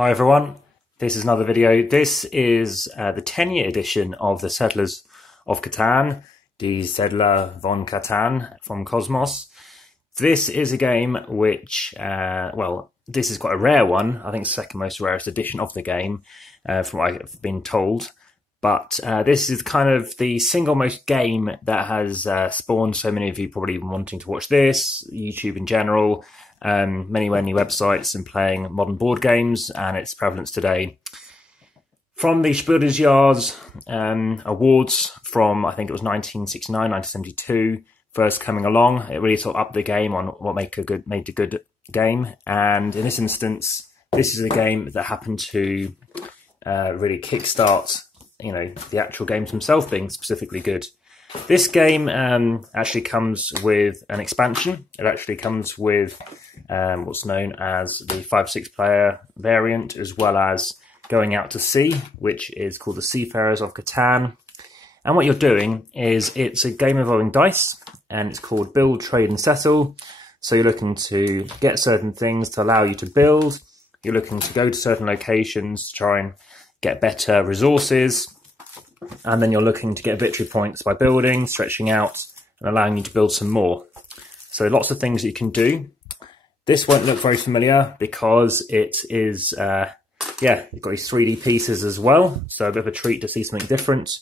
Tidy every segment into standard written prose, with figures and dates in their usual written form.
Hi everyone, this is another video. This is the 10-year edition of the Settlers of Catan, Die Siedler von Catan from Cosmos. This is a game which, this is quite a rare one. I think it's the second most rarest edition of the game, from what I've been told. But this is kind of the single most game that has spawned so many of you probably wanting to watch this, YouTube in general, many new websites and playing modern board games and its prevalence today. From the Spieldersjahrs awards from, I think it was 1969, 1972, first coming along, it really sort of upped the game on what made a good game. And in this instance, this is a game that happened to really kickstart, the actual games themselves being specifically good. This game actually comes with an expansion. It actually comes with what's known as the 5-6 player variant, as well as Going Out to Sea, which is called the Seafarers of Catan. And what you're doing is it's a game involving dice, and it's called Build, Trade and Settle. So you're looking to get certain things to allow you to build. You're looking to go to certain locations to try and get better resources. And then you're looking to get victory points by building, stretching out, and allowing you to build some more. So lots of things that you can do. This won't look very familiar because it is, you've got these 3D pieces as well. So a bit of a treat to see something different.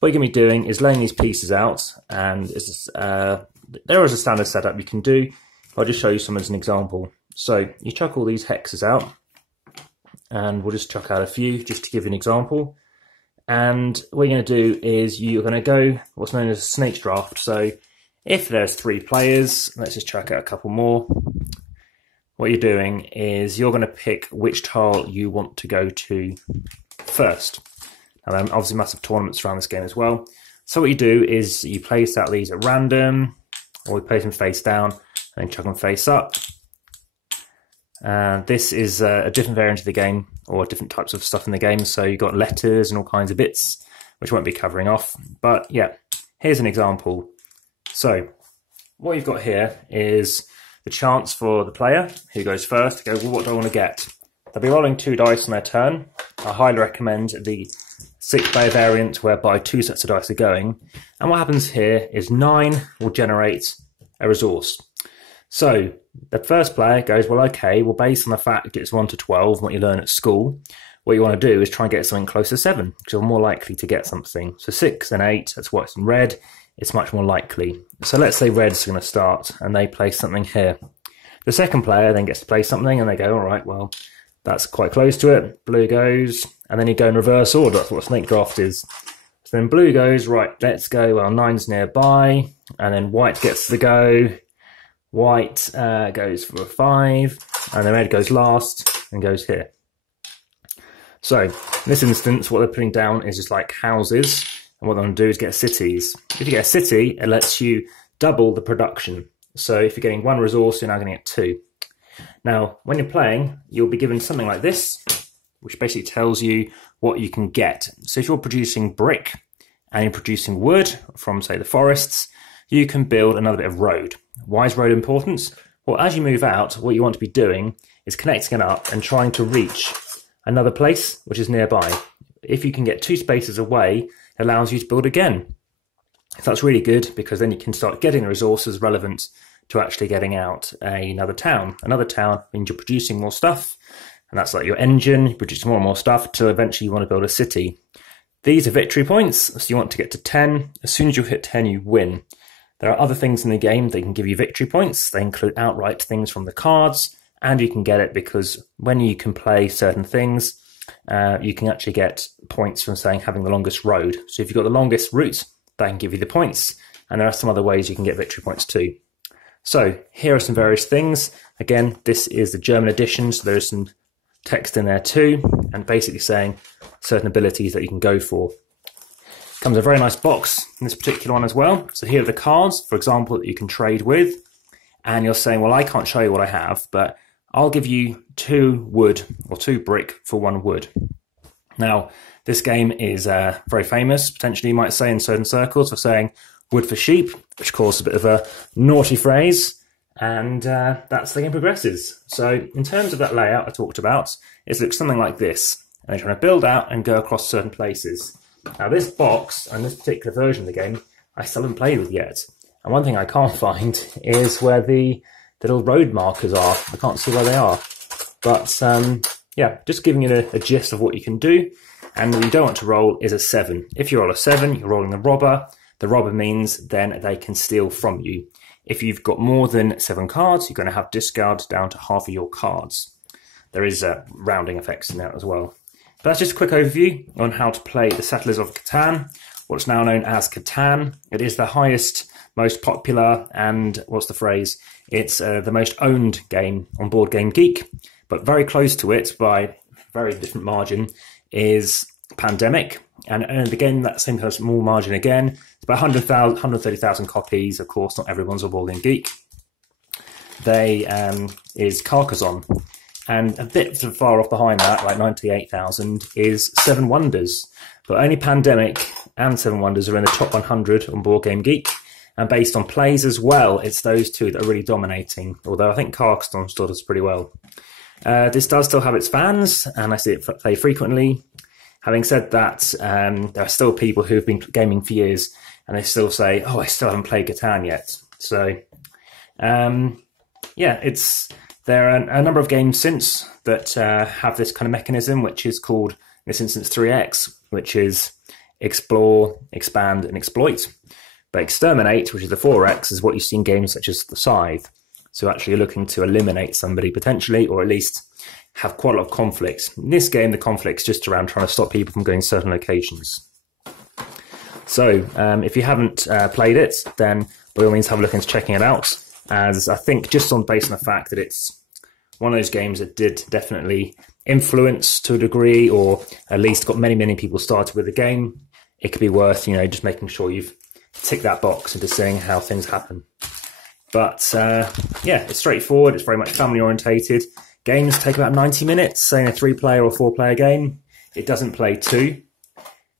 What you're going to be doing is laying these pieces out, and there is a standard setup you can do. I'll just show you some as an example. So you chuck all these hexes out, and we'll just chuck out a few just to give you an example. And what you're going to do is you're going to go what's known as a snake draft. So if there's 3 players, let's just chuck out a couple more. What you're doing is you're going to pick which tile you want to go to first. And then obviously massive tournaments around this game as well. So what you do is you place out these at random, or we place them face down and then chuck them face up. This is a different variant of the game, or different types of stuff in the game. So you've got letters and all kinds of bits, which won't be covering off. But yeah, here's an example. So what you've got here is the chance for the player who goes first to go, well, what do I want to get? They'll be rolling 2 dice on their turn. I highly recommend the 6-player variant whereby 2 sets of dice are going. And what happens here is 9 will generate a resource. So the first player goes, well, okay, well, based on the fact it's 1 to 12, what you learn at school, what you want to do is try and get something close to 7, because you're more likely to get something. So 6 and 8, that's what's in red, it's much more likely. So let's say red's going to start, and they place something here. The second player then gets to play something, and they go, all right, well, that's quite close to it. Blue goes, and then you go in reverse order. That's what snake draft is. So then blue goes, right, let's go, well, 9's nearby, and then white gets to go. White goes for a 5, and the red goes last and goes here. So in this instance, what they're putting down is just like houses, and what they're going to do is get cities. If you get a city, it lets you double the production. So if you're getting 1 resource, you're now going to get 2. Now, when you're playing, you'll be given something like this, which basically tells you what you can get. So if you're producing brick and you're producing wood from, say, the forests, you can build another bit of road. Why is road important? Well, as you move out, what you want to be doing is connecting it up and trying to reach another place which is nearby. If you can get 2 spaces away, it allows you to build again. So that's really good, because then you can start getting the resources relevant to actually getting out another town. Another town means you're producing more stuff, and that's like your engine. You produce more and more stuff until eventually you want to build a city. These are victory points, so you want to get to 10. As soon as you hit 10, you win. There are other things in the game that can give you victory points. They include outright things from the cards, and you can get it because when you can play certain things, you can actually get points from, saying, having the longest road. So if you've got the longest route, that can give you the points. And there are some other ways you can get victory points too. So here are some various things. Again, this is the German edition, so there is some text in there too, and basically saying certain abilities that you can go for. Comes a very nice box in this particular one as well. So here are the cards, for example, that you can trade with. And you're saying, well, I can't show you what I have, but I'll give you 2 wood or 2 brick for 1 wood. Now, this game is very famous, potentially you might say in certain circles, for saying wood for sheep, which of course is a bit of a naughty phrase. and that's the game progresses. So in terms of that layout I talked about, it looks something like this. And you're trying to build out and go across certain places. Now this box and this particular version of the game, I still haven't played with yet. And one thing I can't find is where the little road markers are. I can't see where they are. But yeah, just giving you a gist of what you can do. And what you don't want to roll is a 7. If you roll a 7, you're rolling the robber. The robber means then they can steal from you. If you've got more than 7 cards, you're going to have discard down to half of your cards. There is rounding effects in that as well. But that's just a quick overview on how to play the Settlers of Catan, what's now known as Catan. It is the highest, most popular, and what's the phrase? It's the most owned game on Board Game Geek, but very close to it by a very different margin is Pandemic. And again, that same kind of small margin again. It's about 130,000 copies. Of course, not everyone's a Board Game Geek. They is Carcassonne. And a bit far off behind that, like 98,000, is Seven Wonders. But only Pandemic and Seven Wonders are in the top 100 on Board Game Geek. And based on plays as well, it's those two that are really dominating. Although I think Carcassonne still does pretty well. This does still have its fans, and I see it play frequently. Having said that, there are still people who've been gaming for years, and they still say, "Oh, I still haven't played Catan yet." So, yeah, there are a number of games since that have this kind of mechanism, which is called, in this instance, 3X, which is explore, expand, and exploit. But exterminate, which is the 4X, is what you see in games such as the Scythe. So actually you're looking to eliminate somebody potentially, or at least have quite a lot of conflict. In this game, the conflict's just around trying to stop people from going to certain locations. So if you haven't played it, then by all means have a look into checking it out, as I think just based on the fact that it's one of those games that did definitely influence to a degree, or at least got many people started with the game, it could be worth, just making sure you've ticked that box into seeing how things happen. But yeah, it's straightforward. It's very much family orientated. Games take about 90 minutes, say in a 3-player or 4-player game. It doesn't play 2.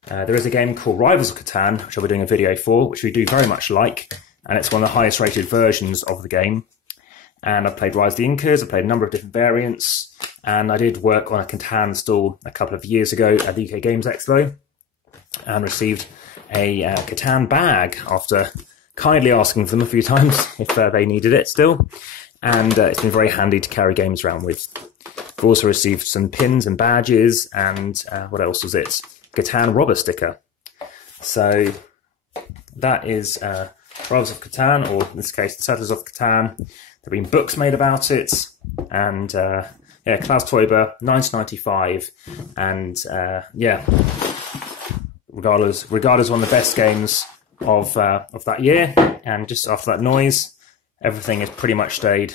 There is a game called Rivals of Catan, which I'll be doing a video for, which we do very much like, and it's one of the highest rated versions of the game. And I've played Rise of the Incas, I've played a number of different variants, and I did work on a Catan stall a couple of years ago at the UK Games Expo, and received a Catan bag after kindly asking them a few times if they needed it still, and it's been very handy to carry games around with. I've also received some pins and badges, and what else was it? Catan robber sticker. So that is Rivals of Catan, or in this case, the Settlers of Catan. There have been books made about it, and yeah, Klaus Teuber, 1995, and yeah, regarded as one of the best games of that year. And just after that noise, everything has pretty much stayed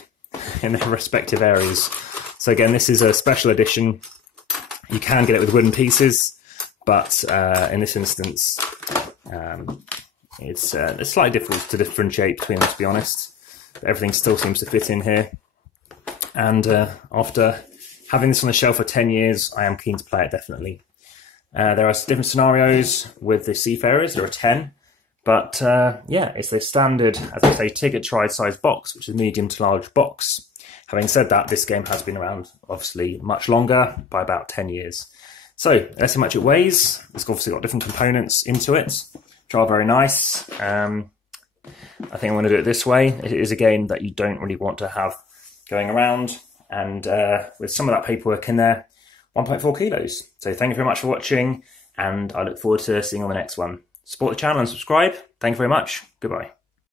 in their respective areas. So again, this is a special edition. You can get it with wooden pieces, but in this instance, it's slightly difficult to differentiate between them, to be honest. But everything still seems to fit in here. And after having this on the shelf for 10 years, I am keen to play it, definitely. There are different scenarios with the Seafarers. There are 10. But yeah, it's the standard, as I say, ticket tried size box, which is a medium to large box. Having said that, this game has been around, obviously, much longer, by about 10 years. So, that's how much it weighs. It's obviously got different components into it, which are very nice. I think I'm going to do it this way. It is a game that you don't really want to have going around. And with some of that paperwork in there, 1.4 kilos. So thank you very much for watching, and I look forward to seeing you on the next one. Support the channel and subscribe. Thank you very much. Goodbye.